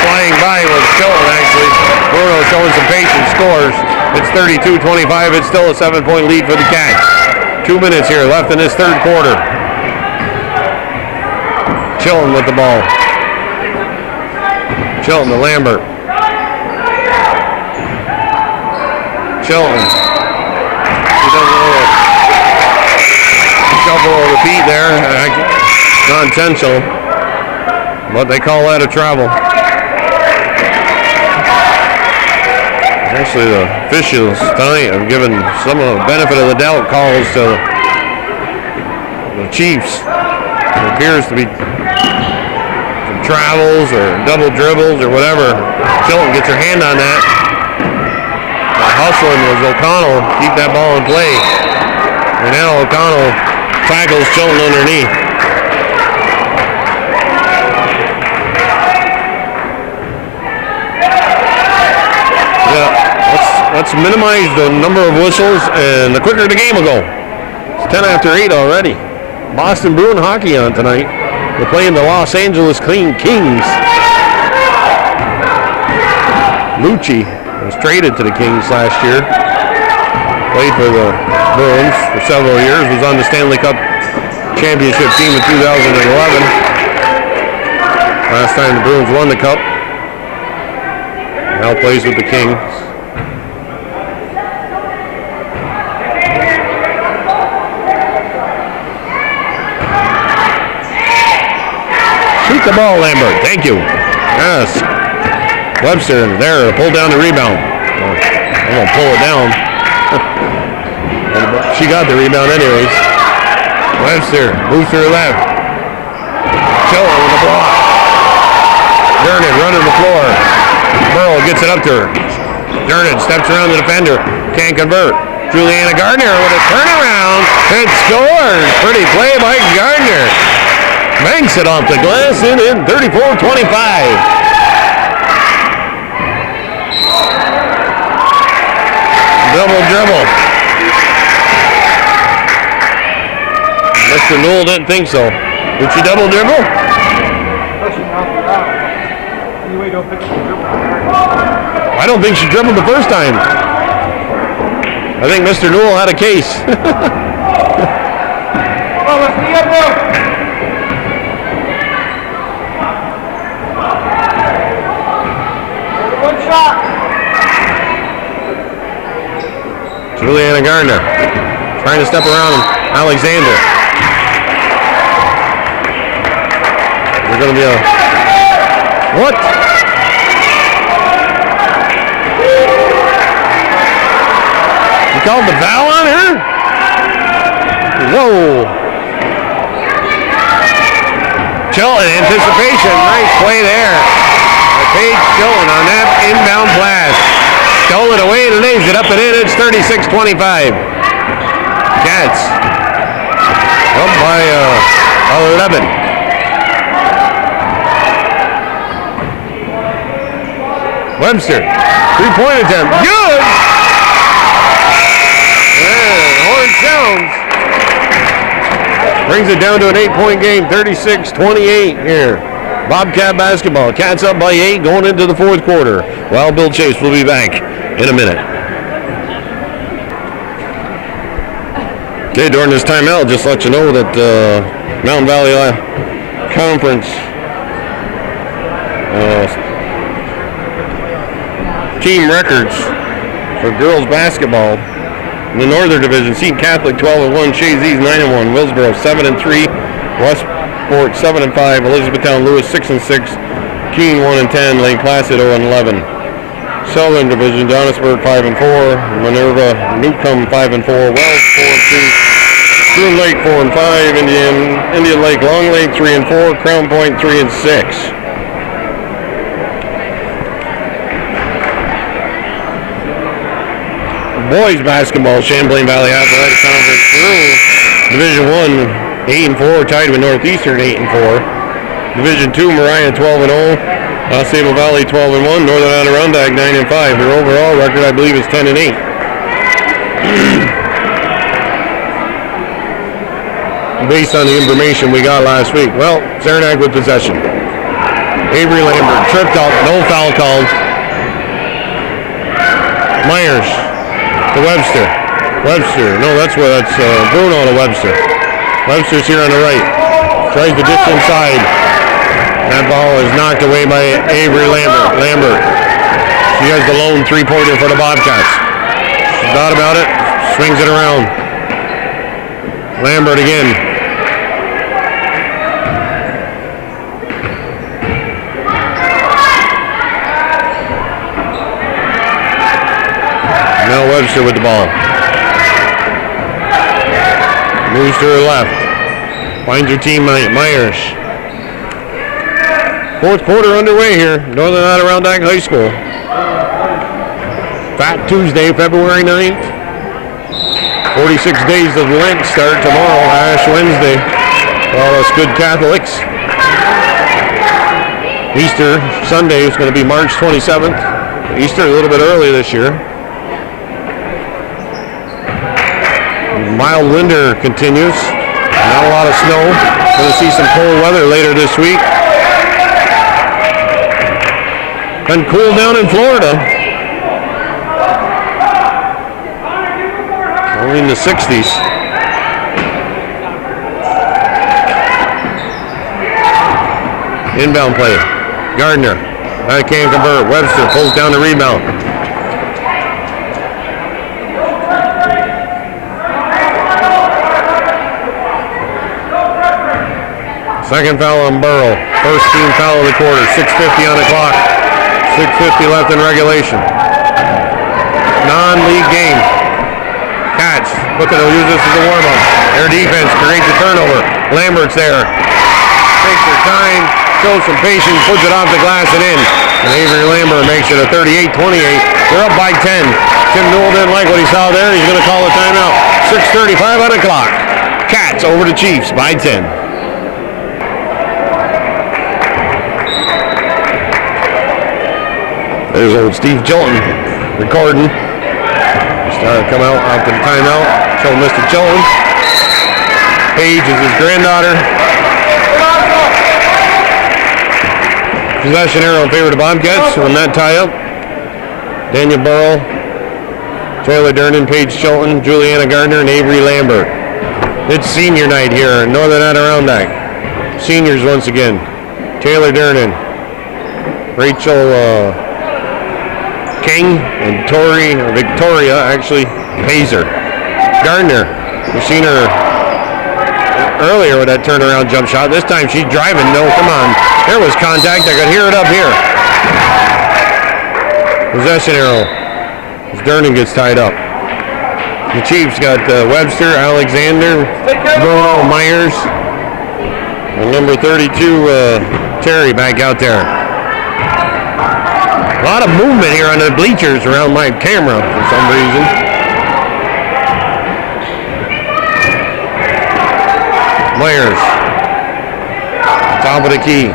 Flying by was Chilton actually. Bruno showing some patience, scores. It's 32-25. It's still a 7-point lead for the Cats. 2 minutes here left in this third quarter. Chilton with the ball. Chilton to Lambert. Chilton. He does a little shuffle of the feet there. Non-intentional. But they call that a travel. Actually, the officials tonight have given some of the benefit of the doubt calls to the Chiefs. It appears to be some travels or double dribbles or whatever. Chilton gets her hand on that. Hustling was O'Connell. Keep that ball in play. And now O'Connell tackles Chilton underneath. Let's minimize the number of whistles, and the quicker the game will go. It's 10 after 8 already. Boston Bruin hockey on tonight. They're playing the Los Angeles Kings. Lucci was traded to the Kings last year. Played for the Bruins for several years. Was on the Stanley Cup championship team in 2011. Last time the Bruins won the Cup. Now plays with the Kings. Shoot the ball, Lambert. Thank you. Yes. Webster there to pull down the rebound. I'm going to pull it down. She got the rebound anyways. Webster moves to her left. Chilton with the block. Dernan running the floor. Burrow gets it up to her. Dernan steps around the defender. Can't convert. Juliana Gardner with a turnaround. It scores. Pretty play by Gardner. Banks it off the glass in 34-25. Double dribble. Mr. Newell didn't think so. Did she double dribble? I don't think she dribbled the first time. I think Mr. Newell had a case. One shot. Juliana Gardner trying to step around Alexander. There's going to be a... What? You called the foul on her? Whoa. Chilton, anticipation. Nice play there. Paige Chilton on that inbound blast. Stole it away and lays it up and in. It's 36-25. Cats up by 11. Webster, 3-point attempt, good! And horn sounds. Brings it down to an 8-point game, 36-28 here. Bobcat basketball, Cats up by 8 going into the fourth quarter. Well, Bill Chase will be back in a minute. Okay, during this timeout, just let you know that Mountain Valley Conference team records for girls basketball in the Northern Division. Seton Catholic 12-1, Shays 9-1, Willsboro 7-3, Westport 7-5, Elizabethtown Lewis 6-6, Keene 1-10, Lake Placid 0-11. Southern Division, Johannesburg 5-4, Minerva Newcomb 5-4, Wells 4-2, Spoon Lake 4-5, Indian Lake Long Lake 3-4, Crown Point 3-6. Boys basketball, Champlain Valley Athletic Conference through Division 1 8-4, tied with Northeastern 8-4. Division 2 Mariah 12-0, Sable Valley 12-1, Northern Adirondack 9-5. Their overall record, I believe, is 10-8. Based on the information we got last week. Well, Saranac with possession. Avery Lambert tripped up, no foul called. Myers to Webster. No, that's Bruno to Webster. Webster's here on the right. Tries to dish inside. That ball is knocked away by Avery Lambert. She has the lone three-pointer for the Bobcats. She thought about it, swings it around. Lambert again. Now Webster with the ball. Moves to her left. Finds her teammate, Myers. Fourth quarter underway here. Northern Adirondack High School. Fat Tuesday, February 9th. 46 days of Lent start tomorrow, Ash Wednesday. For all us good Catholics. Easter Sunday is going to be March 27th. Easter a little bit early this year. Mild winter continues. Not a lot of snow. Going to see some cold weather later this week. And cool down in Florida. Only in the 60s. Inbound play. Gardner. That can't convert. Webster pulls down the rebound. Second foul on Burrow. First team foul of the quarter. 6:50 on the clock. 6:50 left in regulation. Non-league game. Cats looking to use this as a warm-up. Their defense creates a turnover. Lambert's there. Takes her time, shows some patience, puts it off the glass and in. And Avery Lambert makes it a 38-28. They're up by 10. Tim Newell didn't like what he saw there. He's going to call a timeout. 6:35 on the clock. Cats over the Chiefs by 10. There's old Steve Chilton recording. Started to come out after the timeout. Show Mr. Chilton. Paige is his granddaughter. Possession arrow in favor of the Bobcats on that tie-up. Daniel Burrow, Taylor Durnan, Paige Chilton, Juliana Gardner, and Avery Lambert. It's senior night here in Northern Adirondack. Seniors once again. Taylor Durnan, Rachel King, and Victoria actually Pazer. Gardner, we've seen her earlier with that turnaround jump shot. This time she's driving. No, come on. There was contact. I could hear it up here. Possession arrow as Durnan gets tied up. The Chiefs got Webster, Alexander, Bruno, Myers, and number 32, Terry back out there. A lot of movement here on the bleachers around my camera for some reason. Myers top of the key.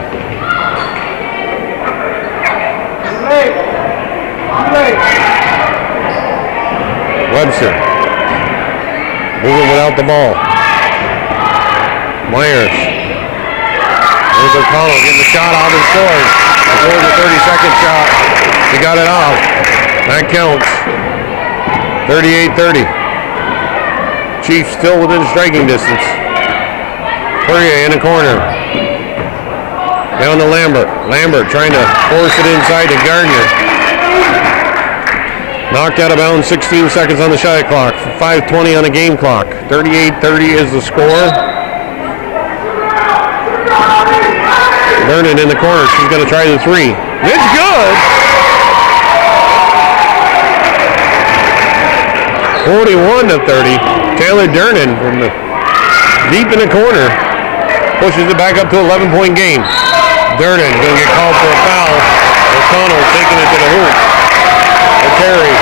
Webster. Moving without the ball. Myers. There's O'Connell getting the shot off and scores. Before the 30-second shot. He got it off. That counts. 38-30. Chiefs still within striking distance. Poirier in the corner. Down to Lambert. Lambert trying to force it inside to Gardner. Knocked out of bounds, 16 seconds on the shot clock. 5:20 on the game clock. 38-30 is the score. Vernon in the corner. She's going to try the three. It's good. 41-30. Taylor Durnan from the deep in the corner pushes it back up to 11-point game. Durnan going to get called for a foul. O'Connell taking it to the hoop. A carry.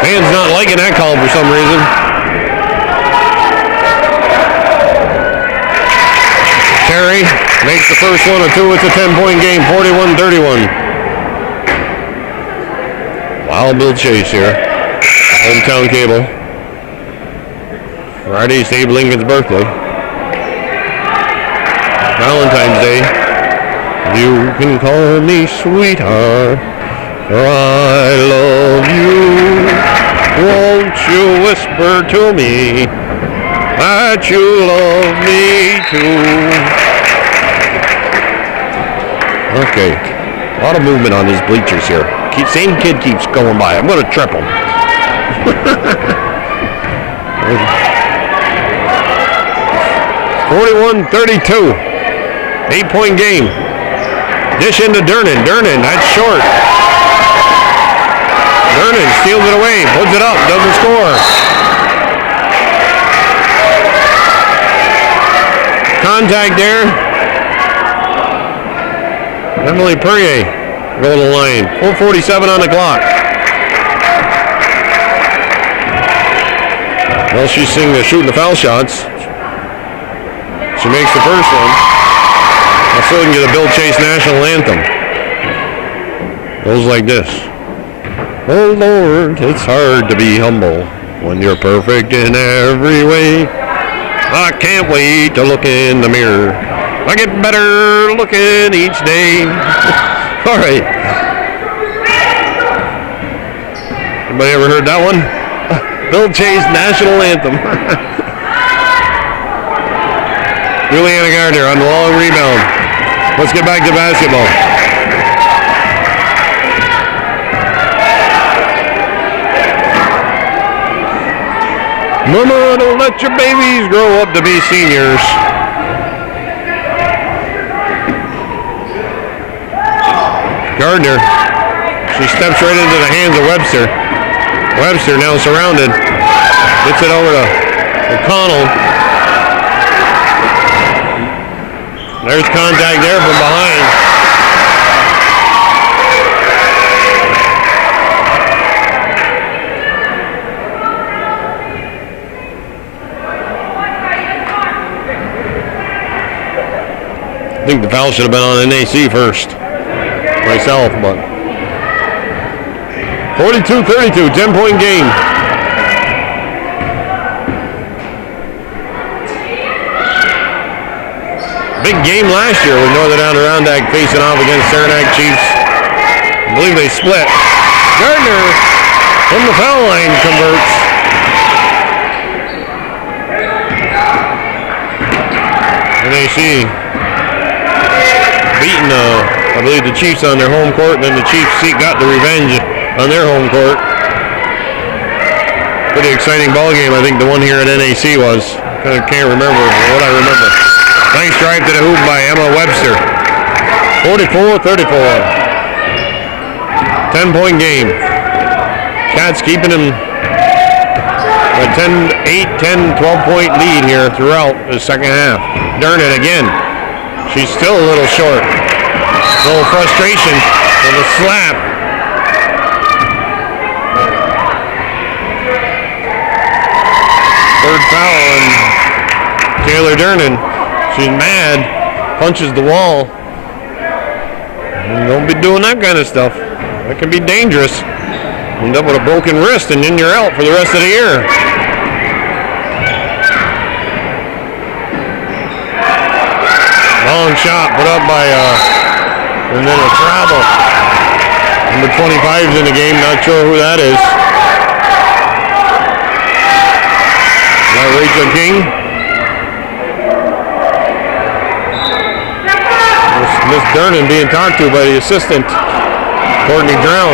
Fans not liking that call for some reason. Terry makes the first one of two. It's a 10-point game, 41-31. Wild Bill Chase here. Hometown Cable. Friday's Abe Lincoln's birthday. Valentine's Day. You can call me sweetheart, for I love you. Won't you whisper to me that you love me too? Okay, a lot of movement on these bleachers here. Same kid keeps going by. I'm going to trip him. 41-32. 8-point game. Dish into Durnan. Durnan, that's short. Durnan steals it away, puts it up, doesn't score. Contact there. Emily Perrier go to the line. 4:47 on the clock. Well, she's shooting the foul shots. She makes the first one. Let's so we can get a Bill Chase national anthem. Goes like this. Oh Lord, it's hard to be humble when you're perfect in every way. I can't wait to look in the mirror. I get better looking each day. All right. Anybody ever heard that one? Bill Chase national anthem. Juliana Gardner on the long rebound. Let's get back to basketball. Mama, don't let your babies grow up to be seniors. Gardner, she steps right into the hands of Webster. Webster now surrounded. Gets it over to O'Connell. There's contact there from behind. I think the foul should have been on NAC first. Myself, but 42-32, 10-point game. Big game last year with Northern Adirondack facing off against Saranac Chiefs. I believe they split. Gardner from the foul line converts. NAC beating I believe the Chiefs on their home court, and then the Chiefs got the revenge on their home court. Pretty exciting ball game, I think the one here at NAC was. Can't remember what I remember. Nice drive to the hoop by Emma Webster. 44-34. 10-point game. Cats keeping them a 10, 12-point lead here throughout the second half. Durnan again. She's still a little short. A little frustration with a slap. Third foul on Taylor Durnan. She's mad, punches the wall. And don't be doing that kind of stuff. That can be dangerous. End up with a broken wrist and then you're out for the rest of the year. Long shot put up by, and then a travel. Number 25 is in the game, not sure who that is. Now Rachel King. Miss Durnan being talked to by the assistant, Courtney Drown.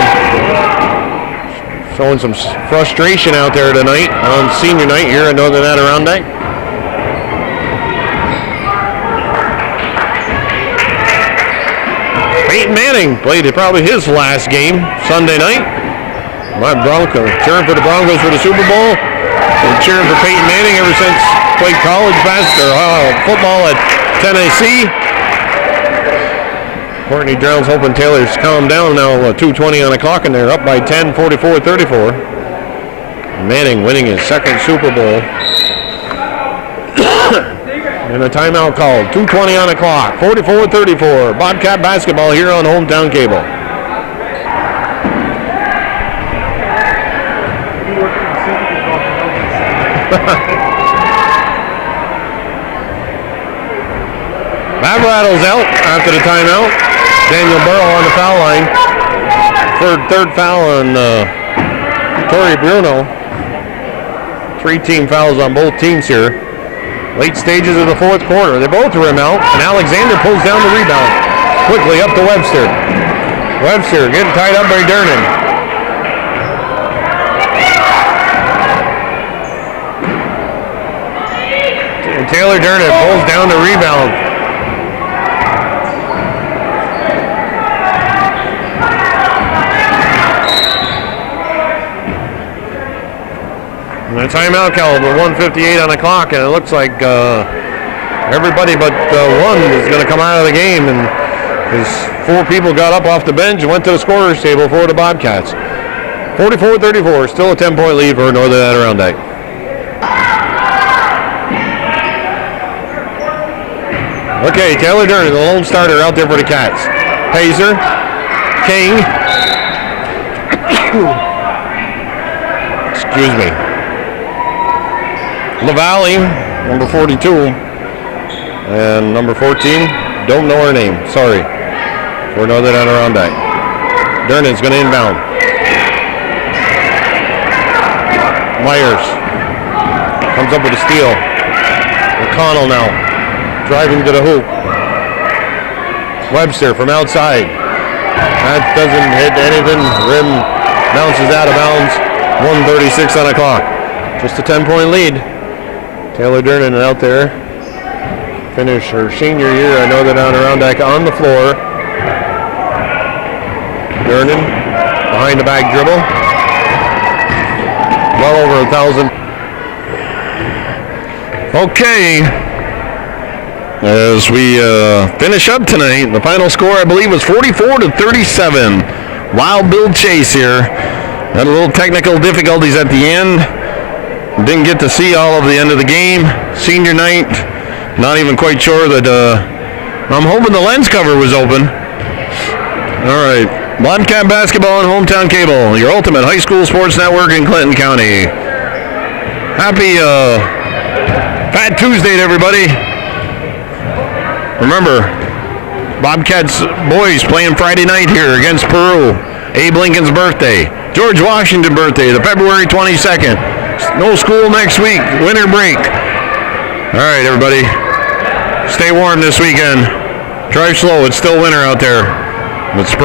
Showing some frustration out there tonight on senior night here at Northern Adirondack. Peyton Manning played probably his last game Sunday night. My Broncos cheering for the Broncos for the Super Bowl. Been cheering for Peyton Manning ever since played college basketball, football at Tennessee. Courtney Drown's hoping Taylor's calmed down now. 2:20 on the clock and they're up by 10, 44-34. Manning winning his second Super Bowl. And a timeout called. 2:20 on the clock. 44-34. Bobcat basketball here on Hometown Cable. Rattles out after the timeout. Daniel Burrow on the foul line. Third foul on Tori Bruno. 3 team fouls on both teams here. Late stages of the fourth quarter. They both rim out, and Alexander pulls down the rebound. Quickly up to Webster. Webster getting tied up by Durnan. And Taylor Durnan pulls down the rebound. And a timeout called with 1:58 on the clock, and it looks like everybody but one is going to come out of the game, and as 4 people got up off the bench and went to the scorer's table for the Bobcats. 44-34, still a 10-point lead for Northern Adirondack. Okay, Taylor Durnan, the lone starter out there for the Cats. Pazer, King, excuse me, LaValle, number 42, and number 14, don't know her name, sorry, for Northern Adirondack. Durnan's going to inbound. Myers comes up with a steal. McConnell now, driving to the hoop. Webster from outside. That doesn't hit anything. Rim bounces out of bounds. 1:36 on the clock. Just a 10-point lead. Taylor Durnan out there. Finished her senior year. I know that Adirondack on the floor. Durnan behind the back dribble. Well over 1,000. Okay. As we finish up tonight, the final score I believe was 44-37. Wild Bill Chase here. Had a little technical difficulties at the end. Didn't get to see all of the end of the game. Senior night. Not even quite sure that I'm hoping the lens cover was open. All right. Bobcat basketball on Hometown Cable, your ultimate high school sports network in Clinton County. Happy Fat Tuesday to everybody. Remember, Bobcats boys playing Friday night here against Peru. Abe Lincoln's birthday. George Washington birthday, the February 22nd. No school next week. Winter break. All right, everybody. Stay warm this weekend. Drive slow. It's still winter out there. But spring